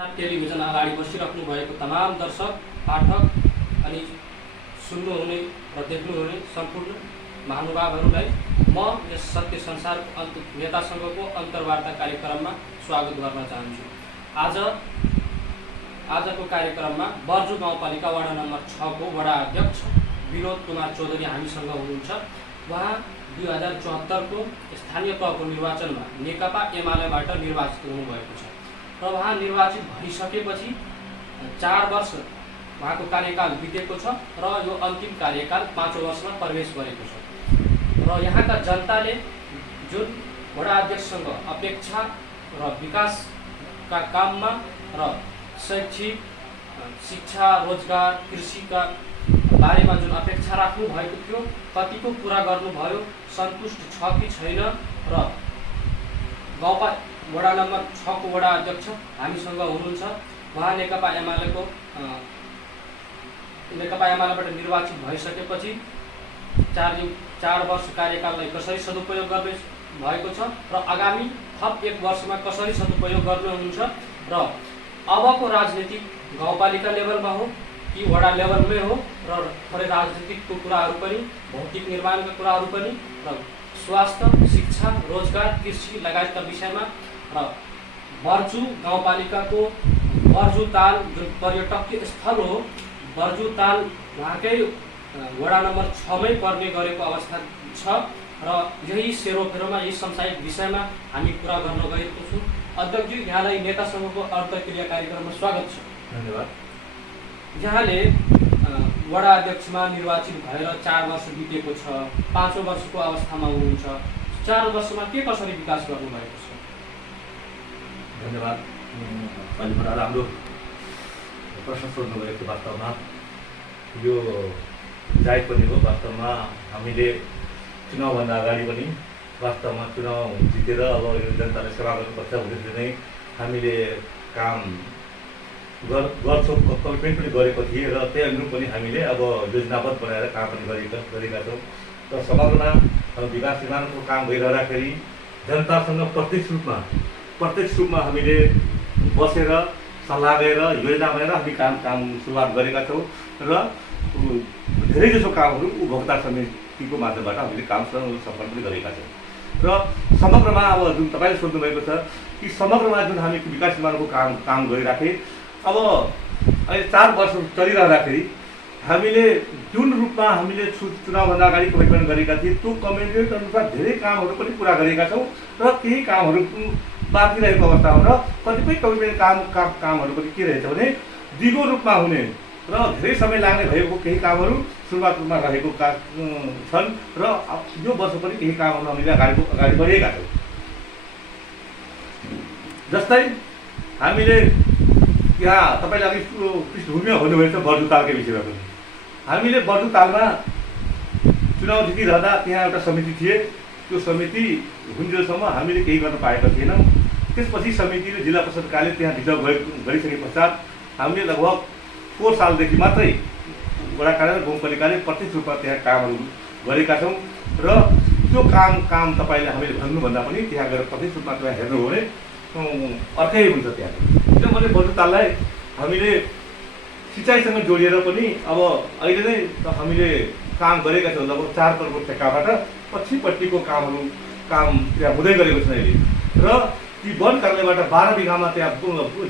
Television अगाडि बसिराख्नु भएको तमाम दर्शक पाठक अनि सुन्नुहुने र देख्नुहुने सम्पूर्ण महानुभावहरूलाई म यस सत्य संसारको नेतासँगको अन्तर्वार्ता कार्यक्रममा स्वागत गर्न चाहन्छु। आजको कार्यक्रममा बर्जु गाउँपालिका वडा नम्बर 6 को वडा अध्यक्ष विनोद कुमार चौधरी हामीसँग हुनुहुन्छ। उहाँ 2074 को स्थानीय तहको निर्वाचनमा नेकपा एमालेबाट निर्वाचित हुनुभएको छ र उहाँ निर्वाचित भइसकेपछि 4 वर्ष उहाँको कार्यकाल बितेको छ र यो अन्तिम कार्यकाल 5औं वर्षमा प्रवेश गरेको छ र यहाँका जनताले जुन वडा अध्यक्षसँग अपेक्षा र विकासका काममा र शैक्षिक शिक्षा रोजगार कृषिका बारेमा जुन अपेक्षा राख्नु भएको थियो कतिको पुरा गर्नुभयो, सन्तुष्ट छ कि छैन र वडा नम्बर 6 को वडा अध्यक्ष हामीसँग हुनुहुन्छ। उहाँ नेकपा एमालेबाट निर्वाचित भइसकेपछि 4 वर्ष कार्यकाललाई कसरी सदुपयोग गर्ने भएको छ र आगामी थप 1 वर्षमा कसरी सदुपयोग गर्नुहुन्छ र अबको राजनीतिक गाउँपालिका लेभलमा हो कि वडा लेभलमै हो र थोरै राजनीतिकको कुराहरू पनि भौतिक निर्माणका कुराहरू पनि र स्वास्थ्य शिक्षा रोजगार कृषि लगायतका विषयमा र बर्जु गाउँपालिकाको बर्जु ताल जुन पर्यटकीय स्थल हो बर्जु ताल उहाँकै वडा नम्बर 6 मै पर्ने गरेको अवस्था छ र यही सेरोफेरोमा यही समसामयिक विषयमा हामी कुरा गर्न गएको छौँ। अध्यक्षजी, यहाँलाई नेतासँगको अन्तर्क्रिया कार्यक्रममा स्वागत छ। धन्यवाद। यहाँले वडा अध्यक्षमा निर्वाचित भएर 4 वर्ष बितेको छ, 5औं वर्षको अवस्थामा हुनुहुन्छ। 4 वर्षमा के कसरी विकास गर्नुभएको छ? धन्यवाद। अलि बडा राम्रो प्रश्न सोध्नुभएको। वास्तवमा यो जायज पनि हो। वास्तवमा हामीले चुनावभन्दा अगाडि पनि वास्तवमा चुनाव जितेर अब यो जनताले सेवा गर्नुपर्छ भनेर नै हामीले काम गर्छौँ, कमिटमेन्ट पनि गरेको थिएँ र त्यही अनुरूप पनि हामीले अब योजनाबद्ध बनाएर काम पनि गरेका छौँ र समग्रमा विकास निर्माणको काम भइरहँदाखेरि जनतासँग प्रत्यक्ष रूपमा हामीले बसेर सल्लाह गरेर योजना बनाएर हामी काम सुरुवात गरेका छौँ र धेरै जसो कामहरू उपभोक्ता समितिको माध्यमबाट हामीले काम सफल पनि गरेका छौँ र समग्रमा अब जुन तपाईँले सोध्नुभएको छ कि समग्रमा जुन हामी विकास निर्माणको काम गरिराखेँ अब अहिले 4 वर्ष चलिरहँदाखेरि हामीले जुन रूपमा हामीले चुनावभन्दा अगाडि कमिटमेन्ट गरेका थियौँ त्यो कमिटमेन्ट अनुसार धेरै कामहरू पनि पुरा गरेका छौँ र केही कामहरू बाँकी रहेको अवस्था हो र कतिपय कमिटमेन्ट कामहरू पनि के रहेछ भने दिगो रूपमा हुने र धेरै समय लाग्ने भएको केही कामहरू सुरुवात रूपमा रहेको छन् र यो वर्ष पनि केही कामहरू हामीले अगाडि बढेका छौँ। जस्तै हामीले यहाँ तपाईँले अघि पृष्ठभूमिमा भन्नुभएको छ बर्जु तालकै विषयमा पनि। हामीले बर्जु तालमा चुनाव जितिरहँदा त्यहाँ एउटा समिति थिए। त्यो समिति हुन्जेलसम्म हामीले केही गर्न पाएका थिएनौँ। त्यसपछि समितिले जिल्ला परिषद कार्यालय त्यहाँ भित्र गरिसके पश्चात हामीले लगभग 4 सालदेखि मात्रै वडा कार्यालय गाउँपालिकाले प्रत्यक्ष रूपमा त्यहाँ कामहरू गरेका छौँ र त्यो काम तपाईँले हामीले भन्नुभन्दा पनि त्यहाँ गएर प्रत्यक्ष रूपमा त्यहाँ हेर्नु हो भने अर्कै हुन्छ। त्यहाँ किनभने बर्जु ताललाई हामीले सिँचाइसँग जोडिएर पनि अब अहिले नै हामीले काम गरेका छौँ। लगभग 4 करोडको ठेक्काबाट पछिपट्टिको काम त्यहाँ हुँदै गरेको छ अहिले र ती वन कार्यालयबाट 12 बिघामा त्यहाँ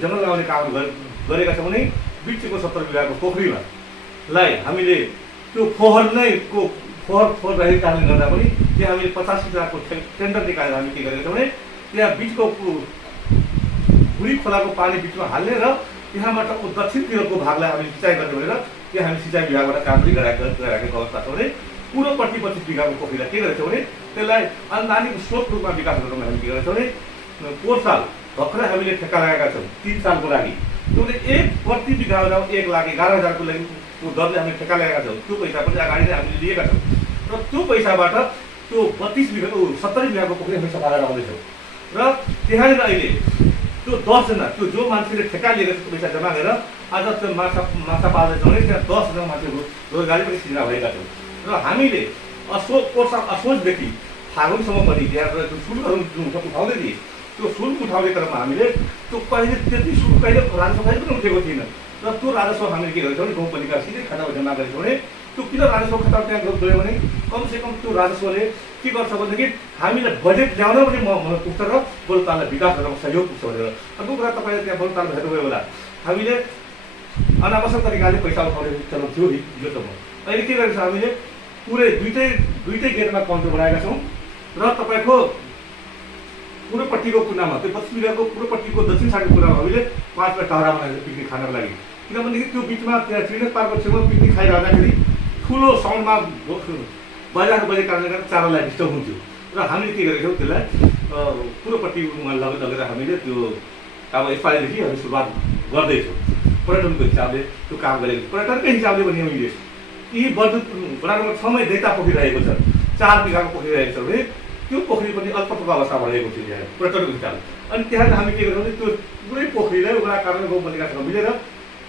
जङ्गल लगाउने कामहरू गरेका छौँ भने बिचको 70 बिघाको पोखरीलाई हामीले त्यो फोहोर रहेको कारणले गर्दा पनि त्यहाँ हामीले 50 बिघाको टेन्डर निकालेर हामी के गरेका छौँ भने त्यहाँ बिचको बुढी खोलाको पानी बिचमा हाल्ने र त्यहाँबाट दक्षिणतिरको भागलाई हामीले सिँचाइ गर्ने भनेर त्यहाँ हामी सिँचाइ विभागबाट काम पनि गराएको अवस्था छ भने पूर्वपट्टि 25 बिघाको पोखरीलाई के गरेको छ भने त्यसलाई नानीको स्रोत रूपमा विकास गर्नमा हामी के गरेका छौँ भने पोहोर साल भर्खरै हामीले ठेक्का लगाएका छौँ 3 सालको लागि। त्यो प्रति बिघामा 1,11,000 लागि दरले हामीले ठेक्का लगाएका छौँ। त्यो पैसा पनि अगाडि नै हामीले लिएका छौँ र त्यो पैसाबाट त्यो 32 बिघाको 70 बिघाको पोखरी हामी सफा गरेर आउँदैछौँ र त्यहाँनिर अहिले त्यो 10 जना त्यो जो मान्छेले ठेक्का लिएको त्यो पैसा जम्मा गरेर आज त्यो माछा पाल्दैछौँ भने त्यहाँ 10 जना मान्छेहरू रोजगारी पनि सिर्जना भएका छौँ र हामीले असोजदेखि फागुनसम्म पनि त्यहाँ सुरुहरू उठाउँदै थिए त्यो शुल्क उठाउने क्रममा हामीले त्यो कहिले त्यति शुल्क कहिले राजस्व कहिले पनि उठेको थिएन र त्यो राजस्व हामीले के गरेको छौँ भने गाउँपालिका सिधै खातामा जम्मा गरेको छौँ भने त्यो किन राजस्व खाता त्यहाँ गयो भने कमसेकम त्यो राजस्वले के गर्छ भनेदेखि हामीलाई बजेट ल्याउन पनि म पुग्छ र बलुताललाई विकास गर्न सहयोग पुग्छ भनेर अर्को कुरा तपाईँले त्यहाँ बलुताल भेट्नुभयो होला हामीले अनावश्यक तरिकाले पैसा उठाउने चलन थियो यो त म अहिले के गरेको छ हामीले पुरै दुइटै गेटमा काउन्टर बनाएका छौँ र तपाईँको पूर्वपट्टिको कुनामा त्यो पश्चिम मिडियाको पूर्वपट्टिको दक्षिण साइडको कुनामा हामीले 5 टहरा बनाएको पिकनिक खानको लागि किनभनेदेखि त्यो बिचमा त्यहाँ त्रिनेत पार्कको छेउमा पिकनिक खाइरहँदाखेरि ठुलो साउन्डमा बजार बजेको कारणले गर्दा चारोलाई डिस्टर्ब हुन्थ्यो र हामीले के गरेको थियौँ त्यसलाई पूर्वपट्टिमा लगेर हामीले त्यो अब यसपालिदेखि हामी सुरुवात गर्दैछौँ पर्यटनको हिसाबले त्यो काम गरेको पर्यटनकै हिसाबले पनि हामीले यी वडा नम्बर 6 मै दैता पोखरी रहेको छ 4 बिघाको पोखरी रहेको छ भने त्यो पोखरी पनि अल्पत्वको अवस्थामा रहेको थियो यहाँ पर्यटनको हिसाबले अनि त्यहाँ हामी के गर्छौँ भने त्यो पुरै पोखरीलाई वडा कार्यालय गाउँपालिकासँग मिलेर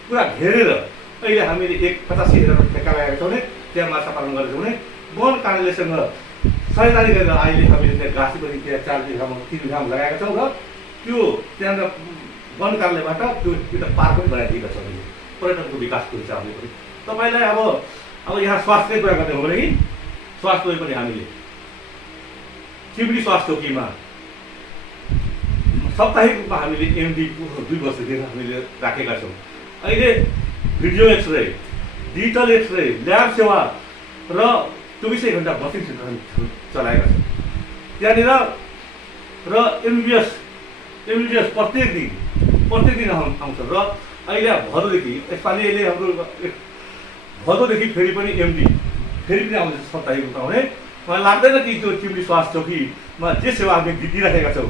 पुरा घेरेर अहिले हामीले 185,000 ठेक्का लगाएका छौँ भने त्यहाँ माछा पालन गरेका छौँ भने वन कार्यालयसँग सहयोगी गरेर अहिले हामीले त्यहाँ घाँसी पनि त्यहाँ 4 बिघामा 3 बिघामा लगाएका छौँ र त्यो त्यहाँ वन कार्यालयबाट त्यो एउटा पार्क पनि बनाइदिएका छौँ हामीले पर्यटनको विकासको हिसाबले पनि तपाईँलाई अब यहाँ स्वास्थ्यकै कुरा गर्ने हो भने कि स्वास्थ्य पनि हामीले चिम्डी स्वास्थ्य चौकीमा साप्ताहिक रूपमा हामीले एमडी 2 वर्षदेखि हामीले राखेका छौँ अहिले video x-ray digital x-ray lab सेवा र 24 घण्टा बसिङ सेन्टर चलाएका छौँ त्यहाँनिर र एमबिबिएस प्रत्येक दिन आउँछ र अहिले भदौदेखि यसपालि अहिले हाम्रो भदौदेखि फेरि पनि एमडी फेरि पनि आउँदैछ साप्ताहिक रूपमा भने मलाई लाग्दैन कि त्यो चिम्डी स्वास्थ्य चौकीमा जे सेवा हामीले दिइराखेका छौँ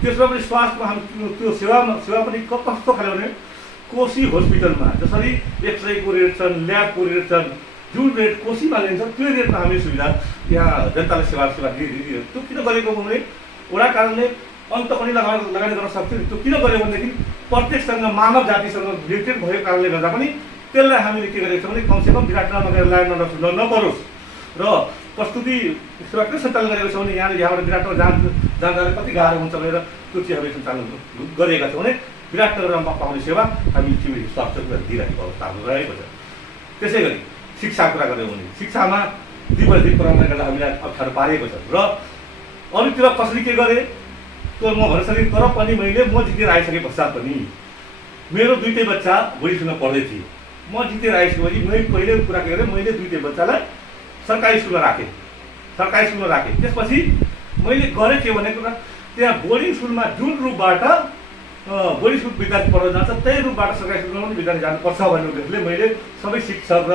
त्यसमा पनि स्वास्थ्यमा हामी त्यो सेवा पनि कस्तो खाले भने कोशी हस्पिटलमा जसरी एक्सरेको रेट छन् ल्याबको रेट छन् जुन रेट कोशीमा लिन्छ त्यो रेटमा हामीले सुविधा यहाँ जनतालाई सेवा दिइदियो त्यो किन गरेको भने वडा कारणले अन्त पनि लगानी गर्न सक्थ्यो त्यो किन गर्यो भनेदेखि प्रत्येकसँग मानव जातिसँग रिलेटेड भएको कारणले गर्दा पनि त्यसलाई हामीले के गरेको छौँ भने कमसेकम विराटनगरमा गएर लाइन नपरोस् र प्रस्तुति सेवाकै सञ्चालन गरेको छौँ भने यहाँबाट विराटनगर जाँदा कति गाह्रो हुन्छ भनेर त्यो चाहिँ हामीले सञ्चालन गरेका छौँ भने विराटनगरमा पाउने सेवा हामी चिम्डी स्वास्थ्य दिइरहेको अवस्थाहरू रहेको छ त्यसै गरी शिक्षाको कुरा गऱ्यौँ भने शिक्षामा 2 वर्ष कोरोनाले गर्दा हामीलाई अप्ठ्यारो पारेको छ र अरूतिर कसरी के गरेँ त्यो म भन्न सकेँ तर पनि मैले म जितेर आइसके पश्चात पनि मेरो 2टै बच्चा बोर्डिङ स्कुलमा पढ्दै थिएँ म जितेर आइसकेपछि मैले पहिले कुरा के गरेँ मैले 2टै बच्चालाई सरकारी स्कुलमा राखेँ त्यसपछि मैले गरेँ के भने कुरा त्यहाँ बोर्डिङ स्कुलमा जुन रूपबाट बोर्डिङ स्कुल विद्यार्थी पढ्न जान्छ त्यही रूपबाट सरकारी स्कुलमा पनि विद्यार्थी जानुपर्छ भन्ने उद्देश्यले मैले सबै शिक्षक र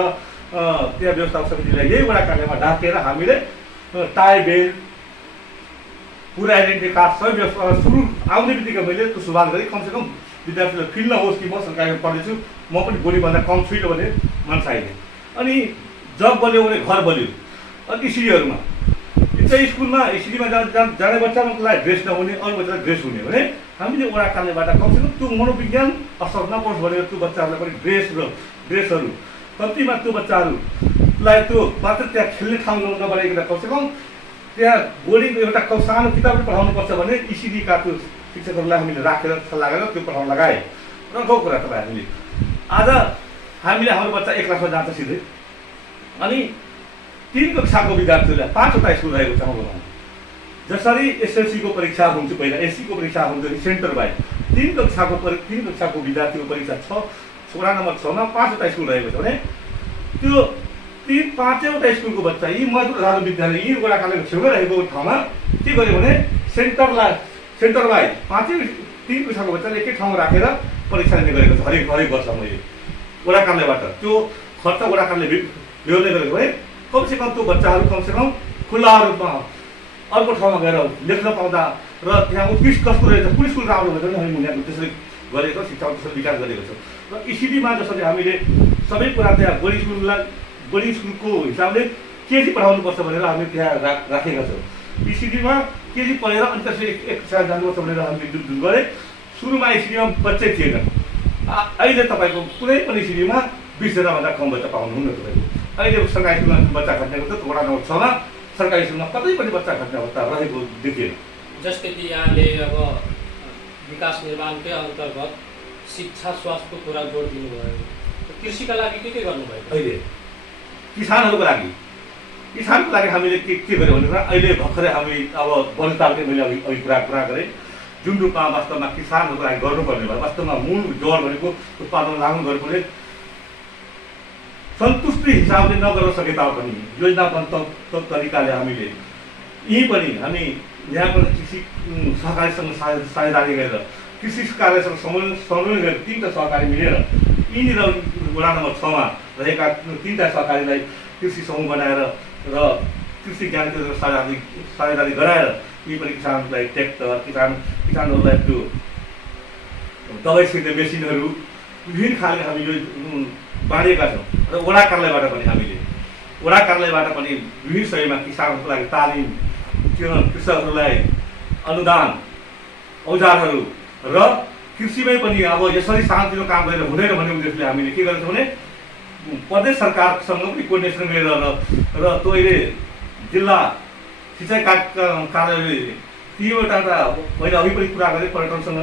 त्यहाँ व्यवस्थापक समितिलाई यही वडा कार्यालयमा डाकेर हामीले टाई बेल्ट पुरा आइडेन्टिटी कार्ड सबै व्यवस्था सुरु आउने बित्तिकै मैले त्यो सुरुवात गरेँ कमसेकम विद्यार्थीलाई फिल नहोस् कि म सरकारीमा पढ्दैछु म पनि भोलिभन्दा कम छुइनँ भने मन चाहिने अनि जब बल्यो भने घर बल्यो अनि स्कुलहरूमा चाहिँ स्कुलमा स्कुलमा जाने बच्चालाई ड्रेस नहुने अरू बच्चालाई ड्रेस हुने भने हामीले वडा कार्यालयबाट कमसेकम त्यो मनोविज्ञान असर नपरोस् भनेर त्यो बच्चाहरूलाई पनि ड्रेसहरू कम्तीमा त्यो बच्चाहरूलाई त्यो मात्र त्यहाँ खेल्ने ठाउँ नबनाइकन कमसेकम त्यहाँ बोर्डिङको एउटा सानो किताब पनि पढाउनुपर्छ भने इसिडीका त्यो शिक्षकहरूलाई हामीले राखेर सल्लाह गरेर त्यो पढाउन लगाएँ र गएको कुरा तपाईँ हामीले आज हामीले हाम्रो बच्चा 1 क्लासमा जान्छ सिधै अनि 3 कक्षाको विद्यार्थीहरूलाई 5वटा स्कुल रहेको छ हाम्रो गाउँमा जसरी एसएलसीको परीक्षा हुन्छ पहिला एससीको परीक्षा हुन्छ सेन्टर बाई 3 कक्षाको विद्यार्थीको परीक्षा छ वडा नम्बर 6 मा 5वटा स्कुल रहेको छ भने त्यो 5वटा स्कुलको बच्चा यी मधुर राजु विद्यालय यी वडा कार्यालयको छेउमै रहेको ठाउँमा के गर्यो भने सेन्टर बाई 3 कक्षाको बच्चाले एकै ठाउँमा राखेर परीक्षा लिने गरेको छ हरेक वर्ष मैले वडा कार्यालयबाट त्यो खर्च वडा कार्यालयले ल्याउने गरेको भए कमसेकम त्यो बच्चाहरू कमसेकम खुल्ला रूपमा अर्को ठाउँमा गएर लेख्न पाउँदा र त्यहाँ उत्कृष्ट कस्तो रहेछ कुन स्कुल राम्रो हुन्छ भने हामी मूल्याङ्कन त्यसरी गरेको शिक्षा त्यसरी विकास गरेको छ र इसिडीमा जसरी हामीले सबै कुरा त्यहाँ बोर्डिङ स्कुलको हिसाबले केजी पढाउनुपर्छ भनेर हामीले त्यहाँ राखेका छौँ इसिडीमा केजी पढेर अनि त्यसरी 1 कक्षा जानुपर्छ भनेर हामीले जुन गरेँ सुरुमा इसिडीमा बच्चै थिएन अहिले तपाईँको कुनै पनि इसिडीमा 20 जनाभन्दा कम बच्चा पाउनुहुन्न तपाईँको अहिले सरकारी स्कुलमा बच्चा घट्ने त वडा नम्बर 6 मा सरकारी स्कुलमा कतै पनि बच्चा घट्ने अवस्था रहेको देखिएन जस्तै कि यहाँले अब विकास निर्माणकै अन्तर्गत शिक्षा स्वास्थ्यको कुरा जोड दिनुभयो। कृषिका लागि के गर्नुभयो अहिले किसानहरूको लागि हामीले के गर्यो भने अहिले भर्खरै हामी अब बलुतालकै मैले अघि कुरा गरेँ जुन रूपमा वास्तवमा किसानहरूको लागि गर्नुपर्ने भयो। वास्तवमा मूल जड भनेको उत्पादन लागू गर्नुपर्ने सन्तुष्टि हिसाबले नगर्न सके तापनि योजनाबद्ध तरिकाले हामीले यहीँ पनि हामी यहाँको कृषि सहकारीसँग साझेदारी गरेर कृषि कार्यसँग समन्वय गरेर 3टा सहकारी मिलेर यहीँनिर वडा नम्बर 6मा रहेका 3टा सहकारीलाई कृषि समूह बनाएर र कृषि ज्ञान केन्द्र साझेदारी गराएर यी पनि किसानहरूलाई ट्र्याक्टर किसानहरूलाई त्यो दबाई छिर्ने मेसिनहरू विभिन्न खालका हामीले बाँडेका छौँ। र वडा कार्यालयबाट पनि विभिन्न समयमा किसानहरूको लागि तालिम कृषकहरूलाई अनुदान औजारहरू र कृषिमै पनि अब यसरी सानोतिनो काम गरेर हुँदैन भन्ने उद्देश्यले हामीले के गरेछौँ भने प्रदेश सरकारसँग पनि कोर्डिनेसन गरेर र त्यो अहिले जिल्ला सिँचाइ कार्यालयले 3वटा मैले अघि पनि कुरा गरेँ पर्यटनसँग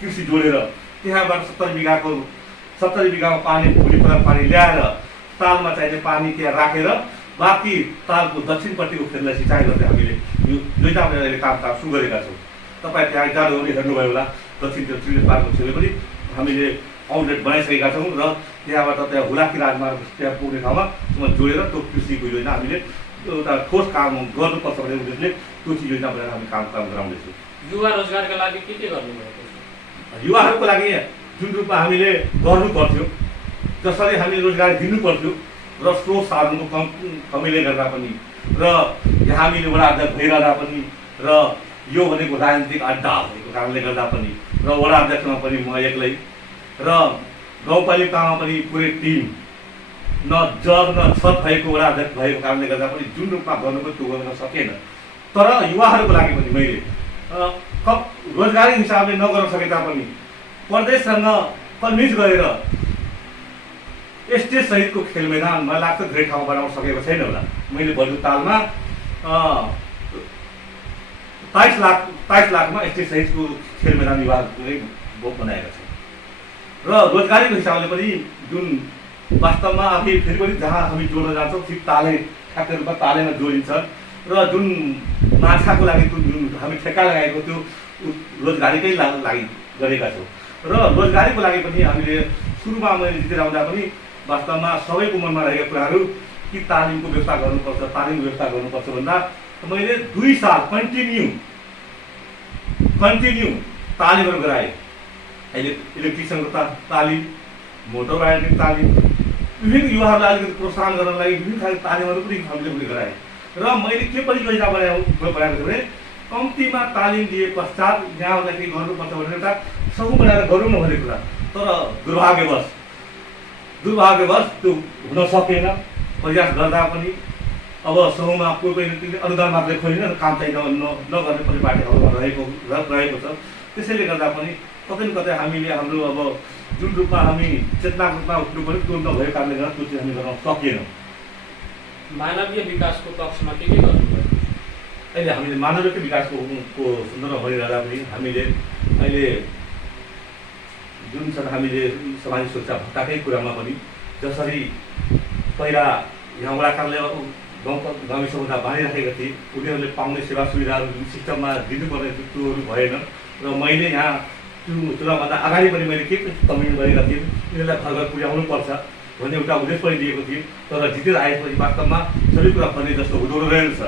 कृषि जोडेर त्यहाँबाट 70 बिघामा पानी ल्याएर तालमा चाहिने पानी त्यहाँ राखेर बाँकी तालको दक्षिणपट्टिको खेतलाई सिँचाइ गर्दै हामीले यो योजनामा अहिले काम सुरु गरेका छौँ। तपाईँ त्यहाँ जाँदाखेरि हेर्नुभयो होला दक्षिणतिर चिल्ड्रेन पार्कको छेउमा पनि हामीले आउटलेट बनाइसकेका छौँ र त्यहाँबाट त्यहाँ हुलाकी राजमार्ग त्यहाँ पुग्ने ठाउँमा जोडेर त्यो कृषिको योजना हामीले एउटा ठोस काम गर्नुपर्छ भन्ने उद्देश्यले त्यो चिज योजना बनाएर हामी काम गराउँदैछौँ। युवा रोजगारका लागि के गर्नुभएको छ? युवाहरूको लागि जुन रूपमा हामीले गर्नु पर्थ्यो जसरी हामीले रोजगारी दिनु पर्थ्यो र स्रोत साधनको कमीले गर्दा पनि र यहाँ हामीले वडा अध्यक्ष भइरहँदा पनि र यो भनेको राजनीतिक अड्डा भएको कारणले गर्दा पनि र वडा अध्यक्षमा पनि म एक्लै र गाउँपालिकामा पनि पुरै टिम न जग न छत भएको वडा अध्यक्ष भएको कारणले गर्दा पनि जुन रूपमा गर्नुको त्यो गर्न सकेन। तर युवाहरूको लागि पनि मैले रोजगारी हिसाबले नगर्न सके तापनि प्रदेशसँग कन्भिन्स गरेर स्टेट सहितको खेल मैदान मलाई लाग्छ धेरै ठाउँ बनाउन सकेको छैन होला। मैले बलुतालमा 23 लाखमा स्टेट सहितको खेल मैदान युवाहरूले बनाएका छन् र रोजगारीको हिसाबले पनि जुन वास्तवमा आफै फेरि पनि जहाँ हामी जोड्न जान्छौँ ठिक ठ्याक्कै रूपमा तालेमा जोडिन्छ र जुन माछाको लागि जुन हामी ठेक्का लगाएको त्यो रोजगारीकै लागि गरेका छौँ र रोजगारीको लागि पनि हामीले सुरुमा मैले जितेर आउँदा पनि वास्तवमा सबैको मनमा रहेका कुराहरू कि तालिमको व्यवस्था गर्नुपर्छ भन्दा मैले 2 साल कन्टिन्यू तालिमहरू गराएँ। अहिले इलेक्ट्रिसियनको तालिम, मोटर वायरको तालिम, विभिन्न युवाहरूलाई अलिकति प्रोत्साहन गर्नको लागि विभिन्न खालको तालिमहरू पनि हामीले गराएँ र मैले के पनि योजना बनाएको छु भने कम्तीमा तालिम दिए पश्चात यहाँहरूलाई केही गर्नुपर्छ भनेर एउटा समूह बनाएर गरौँ न भन्ने कुरा। तर दुर्भाग्यवश त्यो हुन सकेन। प्रयास गर्दा पनि अब समूहमा कोही अनुदान मात्रै खोलेन काम चाहिँ नगर्ने परिपाटीहरूमा रहेको छ। त्यसैले गर्दा पनि कतै न कतै हामीले हाम्रो अब जुन रूपमा हामी चेतनाको रूपमा उठ्नु पऱ्यो त्यो नभएको कारणले गर्दा त्यो चाहिँ हामी गर्न सकेनौँ। मानवीय विकासको पक्षमा के गर्नुभयो? अहिले हामीले मानवीय विकासको सन्दर्भमा भनिरहँदा पनि हामीले अहिले जुन छ हामीले सामाजिक सुरक्षा भत्ताकै कुरामा पनि जसरी पहिला यहाँ वडा कार्यालय गाउँ समुदाय बाँडिराखेका थिए उनीहरूले पाउने सेवा सुविधाहरू जुन सिस्टममा दिनुपर्ने त्योहरू भएन र मैले यहाँ चुनावभन्दा अगाडि पनि मैले के कमेन्ट गरेका थिएँ यिनीहरूलाई घर घर पुर्याउनु पर्छ भन्ने एउटा उद्देश्य पनि दिएको थिएँ। तर जितेर आएपछि वास्तवमा सबै कुरा भन्ने जस्तो हुँदो रहेछ।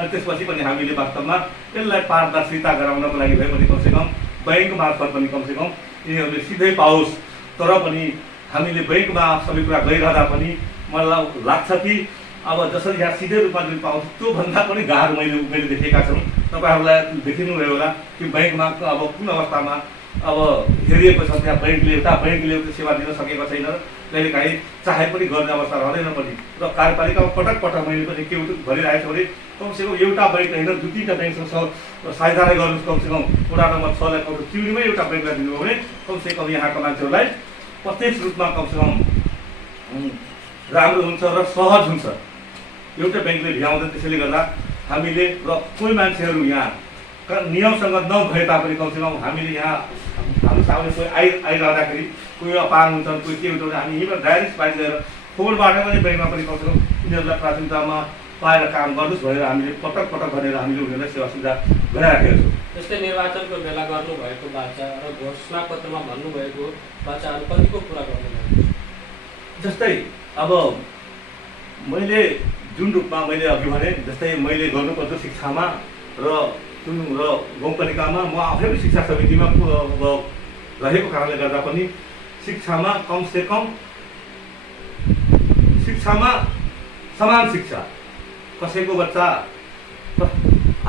अनि त्यसपछि पनि हामीले वास्तवमा यसलाई पारदर्शिता गराउनको लागि भए पनि कमसेकम बैंक मार्फत पनि कमसेकम यिनीहरूले सिधै पाओस्। तर पनि हामीले बैंकमा सबै कुरा गरिरहँदा पनि मलाई लाग्छ कि अब जसरी यहाँ सिधै रूपमा जुन पाउँछ त्योभन्दा पनि गाह्रो मैले देखेका छौँ। तपाईँहरूलाई देखिनुभयो होला कि बैंकमा अब कुन अवस्थामा अब हेरिएको छ त्यहाँ बैंकले सेवा दिन सकेको छैन। कहिलेकाहीँ चाहे पनि गर्ने अवस्था रहँदैन पनि र कार्यपालिकामा पटक मैले पनि के भनिरहेको छु भने कमसेकम एउटा बैंक होइन 2-3टा बैंकसँग साझेदारी गर्नुहोस्। कमसेकम वडा नम्बर 6लाई चिउरीमै एउटा बैंकलाई दिनुभयो भने कमसेकम यहाँका मान्छेहरूलाई प्रत्यक्ष रूपमा कमसेकम राम्रो हुन्छ र सहज हुन्छ। एउटा बैंकले भ्याउँदैन। त्यसैले गर्दा हामीले र कोही मान्छेहरू यहाँ नियमसँग नभए तापनि कमसेकम हामीले यहाँ हाम्रो सामने कोही आइरहँदाखेरि कोही अपाङ हुन्छन्, कोही के हुन्छ भने हामी यहीँबाट डाइरेक्ट पाइ गएर फोनबाट पनि ब्याङ्कमा पनि कमसेकम यिनीहरूलाई प्राथमिकतामा पाएर काम गर्नुहोस् भनेर हामीले पटक पटक भनेर हामीले उनीहरूलाई सेवा सुविधा गराइराखेका छौँ। जस्तै निर्वाचनको बेला गर्नुभएको बाचा र घोषणापत्रमा भन्नुभएको बाचाहरू कतिको पुरा गर्नुभएको? जस्तै अब मैले जुन रूपमा मैले अघि भने, जस्तै मैले गर्नुपर्छ शिक्षामा र गाउँपालिकामा म आफै पनि शिक्षा समितिमा रहेको कारणले गर्दा पनि शिक्षामा कमसेकम शिक्षामा समान शिक्षा, कसैको बच्चा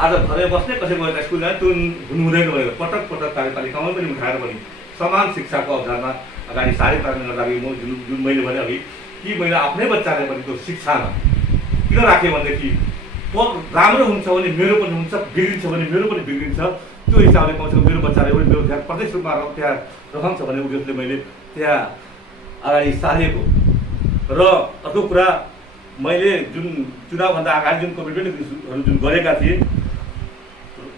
आज घरै बस्ने, कसैको बच्चा स्कुल जाने त्यो हुनु हुँदैन भनेर पटक पटक कार्यपालिकामा पनि उठाएर पनि समान शिक्षाको अवधारणा अगाडि सार्ने कारणले गर्दाखेरि म जुन मैले भने अघि कि मैले आफ्नै बच्चालाई पनि त्यो शिक्षामा किन राखेँ भनेदेखि राम्रो हुन्छ भने मेरो पनि हुन्छ, बिग्रिन्छ भने मेरो पनि बिग्रिन्छ, त्यो हिसाबले कमसेकम मेरो बच्चाले पनि मेरो ध्यान प्रत्यक्ष रूपमा त्यहाँ रहन्छ भन्ने उद्देश्यले मैले त्यहाँ अगाडि सारेको। र अर्को कुरा, मैले जुन चुनावभन्दा अगाडि जुन कमिटमेन्टहरू जुन गरेका थिएँ,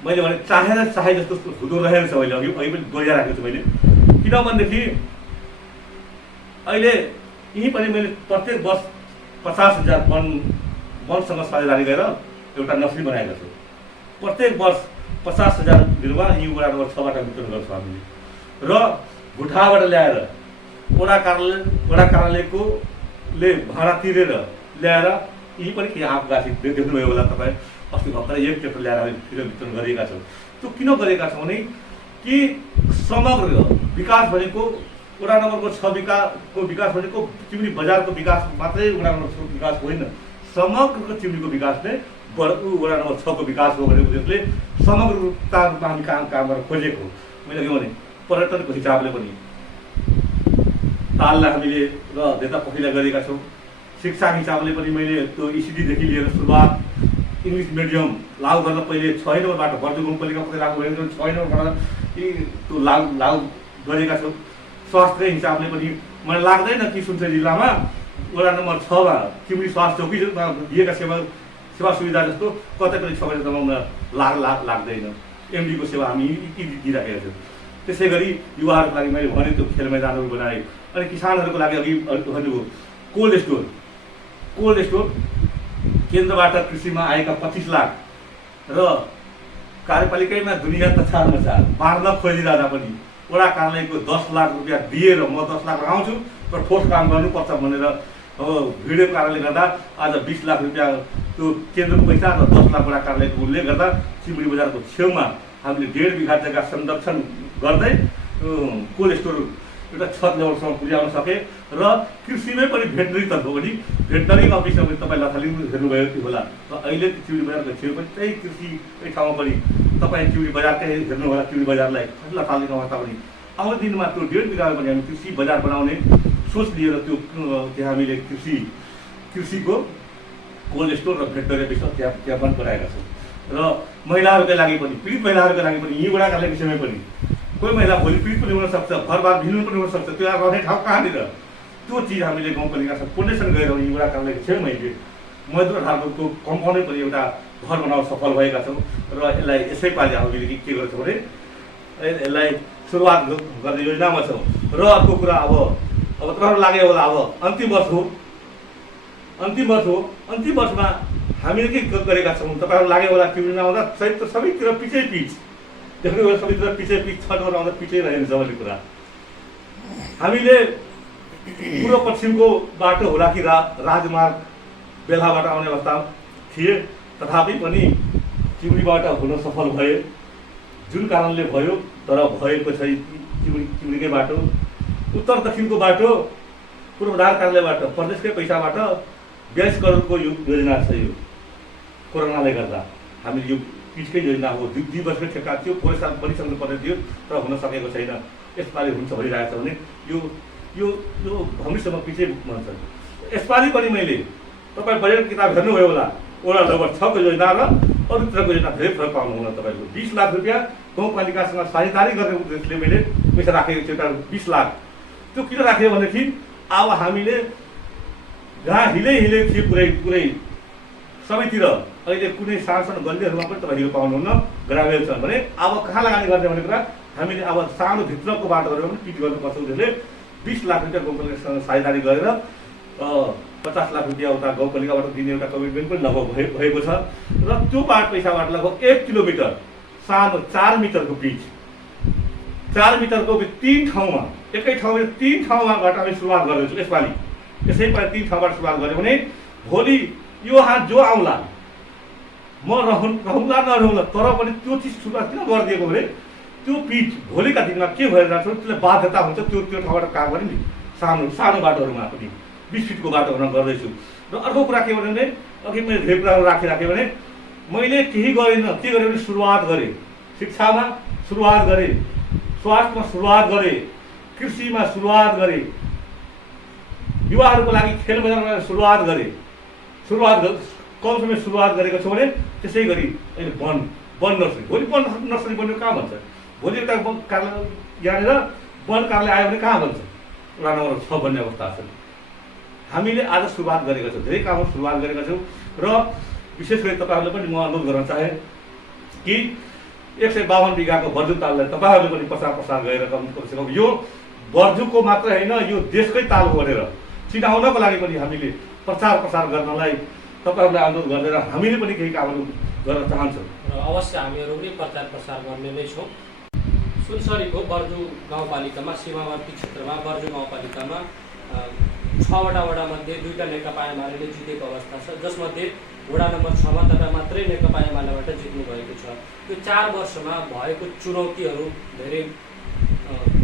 मैले भने चाहे जस्तो हुँदो रहेको छ। मैले अघि पनि गरिराखेको छु मैले, किनभनेदेखि अहिले यहीँ पनि मैले प्रत्येक वर्ष 50,000 वनसँग साझेदारी गरेर एउटा नर्सरी बनाएका छौँ। प्रत्येक वर्ष 50,000 बिरुवा यी वडा नम्बर 6 बाट वितरण गर्छौँ हामीले। र भुटाबाट ल्याएर वडा कार्यालयले भाडा तिरेर ल्याएर यहीँ पनि के आँप गाछी देख्नुभयो होला तपाईँ, अस्ति भर्खरै 1 ट्रेक्टर ल्याएर हामी फेरि वितरण गरेका छौँ। त्यो किन गरेका छौँ भने कि समग्र विकास भनेको वडा नम्बरको 6 को विकास भनेको चिम्नी बजारको विकास मात्रै वडा नम्बर 6 को विकास होइन, समग्र चिम्नीको विकास नै वडा नम्बर 6 को विकास हो भनेको उद्देश्यले समग्र रूपमा हामी काम गर्न खोजेको। मैले के भने पर्यटनको हिसाबले पनि ताललाई हामीले र धेरै पहिला गरेका छौँ। शिक्षा हिसाबले पनि मैले त्यो ECD देखि लिएर सुरुवात इङ्ग्लिस मिडियम लागू गर्न पहिले 6 नम्बरबाट बर्दु गाउँपालिका मात्रै लागू गरेको 6 नम्बरबाट त्यो लागू गरेका छौँ। स्वास्थ्यको हिसाबले पनि मलाई लाग्दैन कि सुनसरी जिल्लामा वडा नम्बर 6 मा चिम्नी स्वास्थ्य चौकीमा दिएका सेवा सुविधा जस्तो कतै पनि सबैले दबाउन लाग्दैन। MD को सेवा हामी दिइराखेका छौँ। त्यसै गरी युवाहरूको लागि मैले भने त्यो खेल मैदानहरू बनाएँ। अनि किसानहरूको लागि अघि भनेको कोल्ड स्टोर केन्द्रबाट कृषिमा आएका 25 लाख र कार्यपालिकामा दुनियाँ तछार मछार बाँड्न खोजिरहँदा पनि वडा कार्यालयको 10 लाख रुपियाँ दिएर म 10 लाख लगाउँछु र ठोस काम गर्नुपर्छ भनेर भिडियो कारणले गर्दा आज 20 लाख रुपियाँ त्यो केन्द्रको पैसा र 10 लाख वडा कार्यालयको मूल्य गर्दा सिलगढी बजारको छेउमा हामीले 1.5 बिघा जग्गा संरक्षण गर्दै कोल्ड स्टोर एउटा छत लेभलसम्म पुर्याउन सके। र कृषिमै पनि भेटनरी तर्फ पनि भेटनरी अफिसमा पनि तपाईँ लथालिङ हेर्नुभयो होला। र अहिले चिउडी बजारको छेउ पनि त्यही कृषिकै ठाउँमा पनि तपाईँ चिउडी बजारकै हेर्नु होला। चिउडी बजारलाई लथालिङ अवस्था पनि आउने दिनमा त्यो 1.5 बिघामा पनि हामी कृषि बजार बनाउने सोच लिएर त्यहाँ हामीले कृषिको कोल्ड स्टोर र भेटनरी अफिस त्यहाँ बन्द बनाएका छौँ। र महिलाहरूकै लागि पनि पीडित महिलाहरूकै लागि पनि यही वडा कार्यालयको विषयमै पनि कोही महिला भोलि पीडित पनि हुनसक्छ, घरबार भिन्नु पनि हुनसक्छ, त्यो रहने ठाउँ कहाँनिर त्यो चिज हामीले गाउँपालिकासँग कोर्डिनेसन गरेर यही वडा कार्यालयको छेउमै मजदुर ढालको कम्पाउन्डै पनि एउटा घर बनाउन सफल भएका छौँ। र यसलाई यसै पालि हामीले के गर्छौँ भने यसलाई सुरुवात गर्ने योजनामा छौँ। र अर्को कुरा अब तपाईँहरू लाग्यो होला, अब अन्तिम वर्षमा हामीले के गरेका छौँ तपाईँहरू लाग्यो होला। चिउडीमा आउँदा सबैतिर पिचै पिच देख्नु होला, सबैतिर पिचै पिच छटमा आउँदा पिचै रहेन सबैले कुरा। हामीले पूर्व पश्चिमको बाटो होला कि राजमार्ग बेलाबाट आउने अवस्था थिए, तथापि पनि चिउडीबाट हुन सफल भए। जुन कारणले भयो तर भएको छ चिउडीकै बाटो, उत्तर दक्षिणको बाटो पूर्वाधार कार्यालयबाट प्रदेशकै पैसाबाट 42 करोडको योजना छ। यो कोरोनाले गर्दा हामीले यो पिचकै योजना हो, 2 वर्षकै ठेक्का थियो, पोहोर साल बनिसक्नु पर्ने थियो तर हुन सकेको छैन। यसपालि हुन्छ भइरहेको छ भने यो भविष्यमा पिचै भन्छ। यसपालि पनि मैले तपाईँ बजेट किताब हेर्नुभयो होला, वडा नम्बर 6 को योजना र अरू तरको योजना धेरै फरक पाउनु होला। तपाईँको 20 लाख रुपियाँ गाउँपालिकासँग साझेदारी गर्ने उद्देश्यले मैले पैसा राखेको छु, एउटा 20 लाख। त्यो किन राखेँ भनेदेखि अब हामीले जहाँ हिले थिए पुरै सबैतिर अहिले कुनै सानो गल्लीहरूमा पनि तपाईँ हिलो पाउनुहुन्न। गराएको छ भने अब कहाँ लगानी गर्ने भन्ने कुरा हामीले अब सानो भित्रको बाटो गरेर पनि पिट गर्नुपर्छ। उसले 20 लाख रुपियाँ गाउँपालिकासँग साझेदारी गरेर 50 लाख रुपियाँ उता गाउँपालिकाबाट दिने एउटा कमिटमेन्ट पनि लगभग भएको छ र त्यो पैसाबाट लगभग 1 किलोमिटर सानो 4 मिटरको पिच 4 मिटरको 3 ठाउँमा एकै ठाउँमा 3 ठाउँमाबाट हामी सुरुवात गर्दैछौँ। यसपालि यसैपालि 3 ठाउँबाट सुरुवात गऱ्यो भने भोलि यो हात जो आउला म रहौँला नरहौँला तर पनि त्यो चिज सुरुवात किन गरिदिएको भने त्यो पिच भोलिका दिनमा के भएर जान्छ त्यसले बाध्यता हुन्छ त्यो ठाउँबाट काम गर्ने नि सानो सानो बाटोहरूमा पनि 20 फिटको बाटोहरूमा गर्दैछु। र अर्को कुरा के भने अघि मैले धेरै कुराहरू राखेँ भने मैले केही गरिनँ के गरेँ भने सुरुवात गरेँ शिक्षामा सुरुवात गरेँ स्वास्थ्यमा सुरुवात गरेँ कृषिमा सुरुवात गरेँ युवाहरूको लागि खेल मैदानमा सुरुवात गरेँ कम समय सुरुवात गरेको छु भने त्यसै गरी अहिले वन नर्सरी भोलि वन नर्सरी बन्यो कहाँ भन्छ भोलि एउटा कार्यालय यहाँनिर वन कार्यालय आयो भने कहाँ भन्छ वडा नम्बर 6 बन्ने अवस्था छ। हामीले आज सुरुवात गरेका छौँ धेरै कामहरू सुरुवात गरेका छौँ र विशेष गरी तपाईँहरूले पनि म अनुरोध गर्न चाहे कि 152 बिघाको बर्जु ताललाई तपाईँहरूले पनि प्रचार गरेर कमसेकम यो बर्जुको मात्र होइन यो देशकै ताल हो भनेर चिनाउनको लागि पनि हामीले प्रचार गर्नलाई तपाईँहरूलाई अनुरोध गरेर हामीले पनि केही कामहरू गर्न चाहन्छौँ र अवश्य हामीहरू पनि प्रचार गर्ने नै छौँ। सुनसरीको बर्जु गाउँपालिकामा सीमावर्ती क्षेत्रमा बर्जु गाउँपालिकामा 6वटा वडामध्ये 2टा नेकपा एमाले जितेको अवस्था छ जसमध्ये वडा नम्बर 6मा तपाईँ मात्रै नेकपा एमालेबाट जित्नु भएको छ। यो 4 वर्षमा भएको चुनौतीहरू धेरै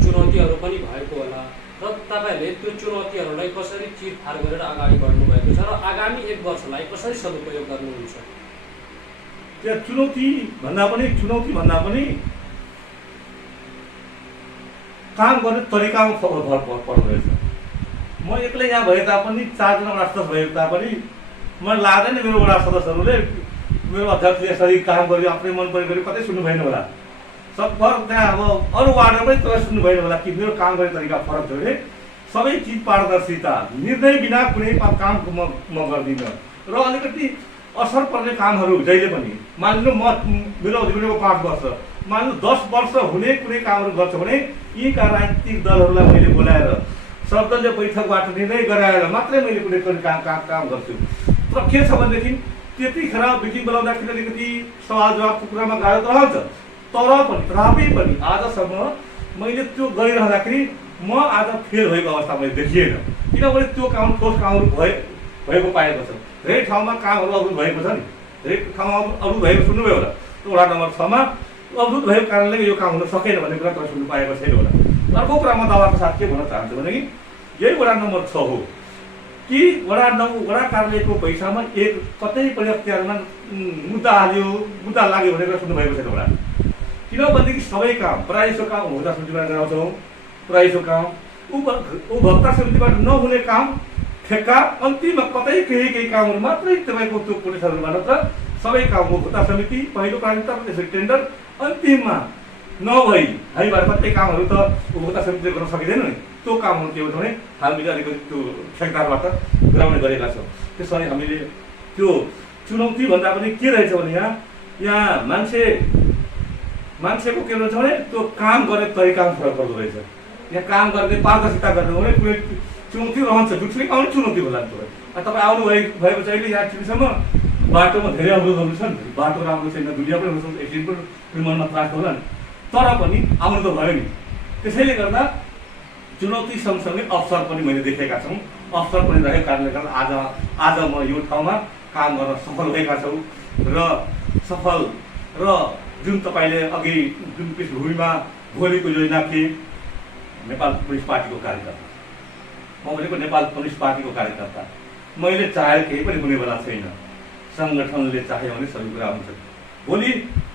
चुनौतीहरू पनि भएको होला र तपाईँहरूले त्यो चुनौतीहरूलाई कसरी चिरफार गरेर अगाडि बढ्नु भएको छ र आगामी 1 वर्षलाई कसरी सदुपयोग गर्नुहुन्छ? त्यो चुनौती भन्दा पनि काम गर्ने तरिकामा भर पर्दो रहेछ। म एक्लै यहाँ भए तापनि 4 जना वडा सदस्य भए तापनि मलाई लाग्दैन मेरो वडा सदस्यहरूले मेरो अध्यक्षले यसरी काम गर्यो आफ्नै मन परि गरी कतै सुन्नु भएन होला सकभर त्यहाँ अब अरू वार्डमा पनि तपाईँ सुन्नु भएन होला कि मेरो काम गर्ने तरिका फरक थियो भने सबै चिज पारदर्शिता निर्णय बिना कुनै काम म गर्दिनँ र अलिकति असर पर्ने कामहरू जहिले पनि मानिलिनु मेरो अवधिको 5 वर्ष मानिलिनु 10 वर्ष हुने कुनै कामहरू गर्छु भने यीका राजनीतिक दलहरूलाई मैले बोलाएर सर्वदलीय बैठकबाट निर्णय गराएर मात्रै मैले कुनै काम गर्छु। तर के छ भनेदेखि त्यतिखेर मिटिङ बोलाउँदाखेरि अलिकति सवाल जवाबको कुरामा गाह्रो त रहन्छ तथापि पनि आजसम्म मैले त्यो गरिरहँदाखेरि म आज फेल भएको अवस्था मैले देखिएन किनभने त्यो काम ठोस कामहरू भएको पाएको छ। धेरै ठाउँमा कामहरू अवरुद्ध भएको छ नि धेरै ठाउँमा अवरुद्ध भएको सुन्नुभयो होला वडा नम्बर 6मा अवरुद्ध भएको कारणले यो काम हुन सकेन भन्ने कुरा तपाईँ सुन्नु पाएको छैन होला। अर्को कुरा म तपाईँको साथ के भन्न चाहन्छु भने कि यही वडा नम्बर 6 हो कि वडा कार्यालयको पैसामा एक कतै पनि अख्तियारमा मुद्दा लाग्यो भनेर सुन्नुभएको छैन होला। किनभनेदेखि सबै काम प्रायजसो काम उपभोक्ता समितिबाट गराउँछौँ प्रायजसो काम उपभोक्ता समितिबाट नहुने काम ठेक्का अन्तिममा कतै केही कामहरू मात्रै तपाईँको त्यो पुलिसहरूबाट त सबै काम उपभोक्ता समिति पहिलो प्राथमिकता त्यसरी टेन्डर अन्तिममा नभई हामीबाट कतै कामहरू त उपभोक्ता समितिले गर्न सकिँदैन नि त्यो कामहरू के हुन्छ भने हामीले अलिकति त्यो ठेकदारबाट गराउने गरेका छौँ। त्यसरी हामीले त्यो चुनौती भन्दा पनि के रहेछ भने यहाँ मान्छेको के रहेछ भने त्यो काम गर्ने तरिकामा फरक पर्दो रहेछ। यहाँ काम गर्ने पारदर्शिता गर्ने हो भने कुनै चुनौती रहन्छ जुन काम चुनौती होला तपाईँ आउनु भएको छ अहिले यहाँ टिभीसम्म बाटोमा धेरै अवरोधहरू छन् बाटो राम्रो छैन दुनियाँ पनि हुन्छ एक्सिडेन्ट पनि मनमा त्रास होला नि तर पनि आउनु त भयो नि। त्यसैले गर्दा चुनौती सँगसँगै अवसर पनि मैले देखेका छौँ अवसर पनि रहेको कारणले गर्दा आज म यो ठाउँमा काम गर्न सफल भएका छौँ र जुन तपाईँले अघि जुन पृष्ठभूमिमा भोलिको योजना थिए नेपाल कम्युनिस्ट पार्टीको कार्यकर्ता म भनेको नेपाल कम्युनिस्ट पार्टीको कार्यकर्ता मैले चाहेर केही पनि हुनेवाला छैन। सङ्गठनले चाह्यो भने सबै कुरा हुन्छ। भोलि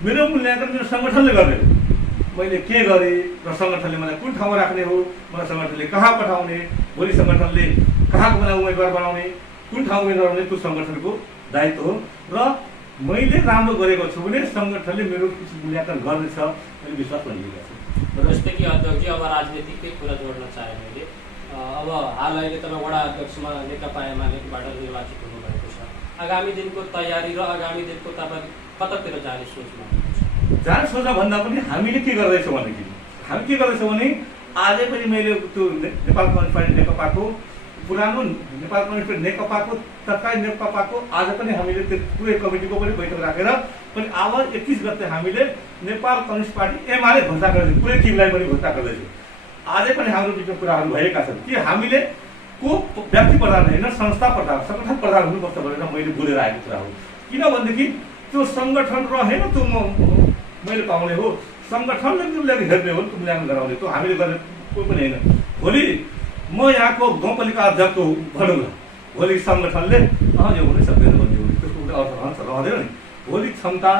मेरो मूल्याङ्कन मेरो सङ्गठनले गर्ने मैले के गरेँ र सङ्गठनले मलाई कुन ठाउँमा राख्ने हो मलाई सङ्गठनले कहाँ पठाउने भोलि सङ्गठनले कहाँको मलाई उम्मेदवार बनाउने कुन ठाउँ उम्मेदवार बनाउने त्यो सङ्गठनको दायित्व हो र मैले राम्रो गरेको छु भने सङ्गठनले मेरो मूल्याङ्कन गर्नेछ मैले विश्वास गरिरहेको छु। जस्तै कि अध्यक्षजी अब राजनीतिकै कुरा जोड्न चाहे मैले अब हाल अहिले तपाईँ वडा अध्यक्षमा नेकपा एमालेबाट निर्वाचित हुनुभएको छ आगामी दिनको तयारी र आगामी दिनको तपाईँ कतातिर जाने सोचमा हुनुहुन्छ? जान सोच भन्दा पनि हामीले के गर्दैछौँ भनेदेखि हामी के गर्दैछौँ भने आजै पनि मैले त्यो नेपाल कम्युनिस्ट पार्टी नेकपाको पुरानो नेपाल कम्युनिस्ट पार्टी नेकपाको तत्कालीन नेकपाको आज पनि हामीले त्यो पुरै कमिटीको पनि बैठक राखेर पनि अब 21 गते हामीले नेपाल कम्युनिस्ट पार्टी एमाले घोषणा गर्दैछौँ, पुरै टिमलाई पनि घोषणा गर्दैछौँ। आजै पनि हाम्रो बिचमा कुराहरू भएका छन् कि हामीले को व्यक्ति प्रधान होइन संस्था प्रधान सङ्गठन प्रधान हुनुपर्छ भनेर मैले बोलेर आएको कुरा हो। किनभनेदेखि त्यो सङ्गठन रहेन त्यो मैले पाउने हो, सङ्गठनले हेर्ने हो, त्यो मूल्याङ्कन गराउने, त्यो हामीले गर्ने कोही पनि होइन। भोलि म यहाँको गाउँपालिका अध्यक्ष भनौँ न, भोलि सङ्गठनले यो हुनै सक्दैन भन्ने हो, त्यसको कुनै अर्थ रहँदैन नि। भोलि क्षमता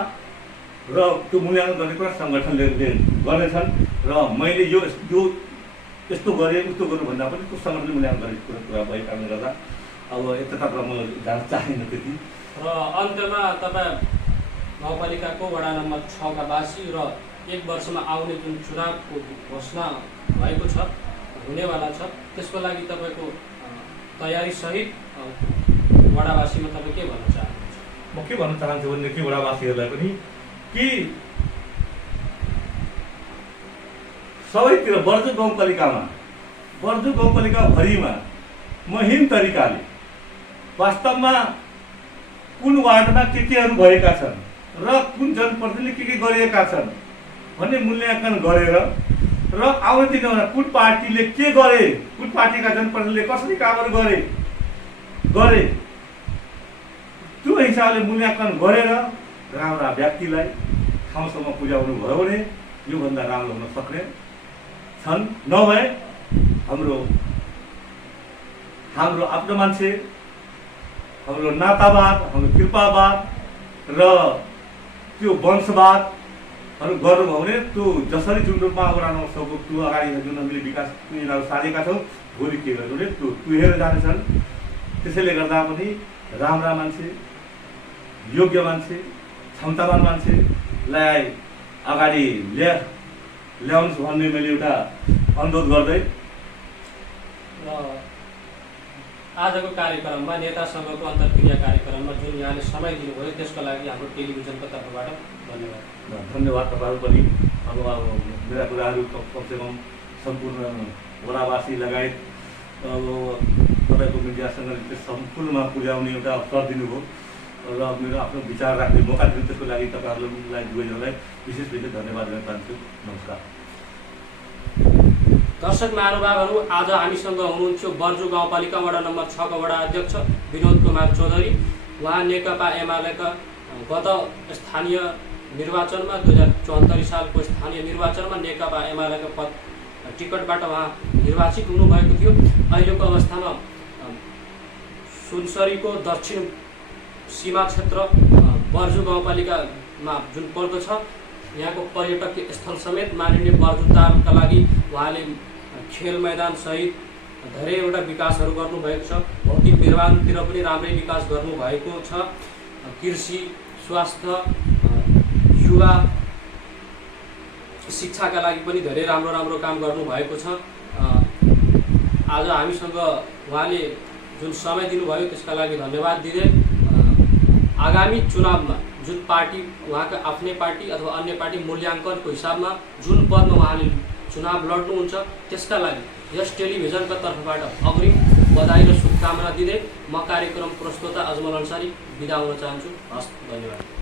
र त्यो मूल्याङ्कन गर्ने कुरा सङ्गठनले गर्नेछन् र मैले यो यस्तो गरेँ उस्तो गर्नु भन्दा पनि त्यो सङ्गठनले मूल्याङ्कन गरेको कुरा भएको कारणले गर्दा अब यतातर्फ म जान चाहेन त्यति। र अन्त्यमा तपाईँ गाउँपालिकाको वडा नम्बर 6 का वासी र 1 वर्षमा आउने जुन चुनावको घोषणा भएको छ, हुनेवाला छ, त्यसको लागि तपाईँको तयारी सहित वडावासीमा तपाईँ के भन्न चाहनुहुन्छ? म के भन्न चाहन्छु भनेदेखि वडावासीहरूलाई पनि कि सबैतिर बर्जु गाउँपालिकाभरिमा महीन तरिकाले वास्तवमा कुन वार्डमा केहरू भएका छन् र कुन जनप्रतिनिधिले के गरिएका छन् भन्ने मूल्याङ्कन गरेर र आउने दिनमा कुन पार्टीले के गरे, कुन पार्टीका जनप्रतिनिधिले कसरी कामहरू गरे त्यो हिसाबले मूल्याङ्कन गरेर राम्रा व्यक्तिलाई ठाउँसम्म पुर्याउनु भयो भने योभन्दा राम्रो हुन सक्ने छन्। नभए हाम्रो आफ्नो मान्छे, हाम्रो नातावाद, हाम्रो कृपावाद र त्यो वंशवादहरू गर्नुभयो भने त्यो जसरी जुन रूपमा वडा नम्बर 6 को त्यो अगाडि जुन हामीले विकास योजनाहरू सारेका छौँ भोलि के गर्नु भने त्यो तुहेर जानेछन्। त्यसैले गर्दा पनि राम्रा मान्छे, योग्य मान्छे, क्षमतावान मान्छेलाई अगाडि ल्याउनुहोस् भन्ने मैले एउटा अनुरोध गर्दै आजको कार्यक्रममा नेतासँगको अन्तर्क्रिया कार्यक्रममा जुन यहाँले समय दिनुभयो त्यसको लागि हाम्रो टेलिभिजनको तर्फबाट धन्यवाद। तपाईँहरू पनि अब मेरा कुराहरू कमसेकम सम्पूर्ण वडावासी लगायत अब तपाईँको मिडियासँग सम्पूर्णमा पुर्याउने एउटा अवसर दिनुभयो र मेरो आफ्नो विचार राख्ने मौका दिनु, त्यसको लागि तपाईँहरूलाई दुवैजनालाई विशेष धन्यवाद दिन चाहन्छु। नमस्कार। दर्शक महानुभावहरू, आज हामीसँग हुनुहुन्छ बर्जु गाउँपालिका वडा नम्बर 6 का वडा अध्यक्ष विनोद कुमार चौधरी। उहाँ नेकपा एमालेका गत स्थानीय निर्वाचनमा 2074 सालको स्थानीय निर्वाचनमा नेकपा एमालेका पद टिकटबाट उहाँ निर्वाचित हुनुभएको थियो। अहिलेको अवस्थामा सुनसरीको दक्षिण सीमा क्षेत्र बर्जु गाउँपालिकामा जुन पर्दछ, यहाँको पर्यटकीय स्थल समेत मानिने बर्जु तालका लागि उहाँले खेल मैदान सहित धेरैवटा विकासहरू गर्नुभएको छ। भौतिक निर्माणतिर पनि राम्रै विकास गर्नुभएको छ। कृषि, स्वास्थ्य, युवा शिक्षाका लागि पनि धेरै राम्रो काम गर्नुभएको छ। आज हामीसँग उहाँले जुन समय दिनुभयो त्यसका लागि धन्यवाद दिँदै आगामी चुनावमा जुन पार्टी उहाँका आफ्नै पार्टी अथवा अन्य पार्टी मूल्याङ्कनको हिसाबमा जुन पदमा उहाँले चुनाव लड्नुहुन्छ त्यसका लागि यस टेलिभिजनको तर्फबाट अग्रिम बधाई र शुभकामना दिँदै म कार्यक्रम प्रस्तोता अजमल अन्सारी बिदा हुन चाहन्छु। हस्, धन्यवाद।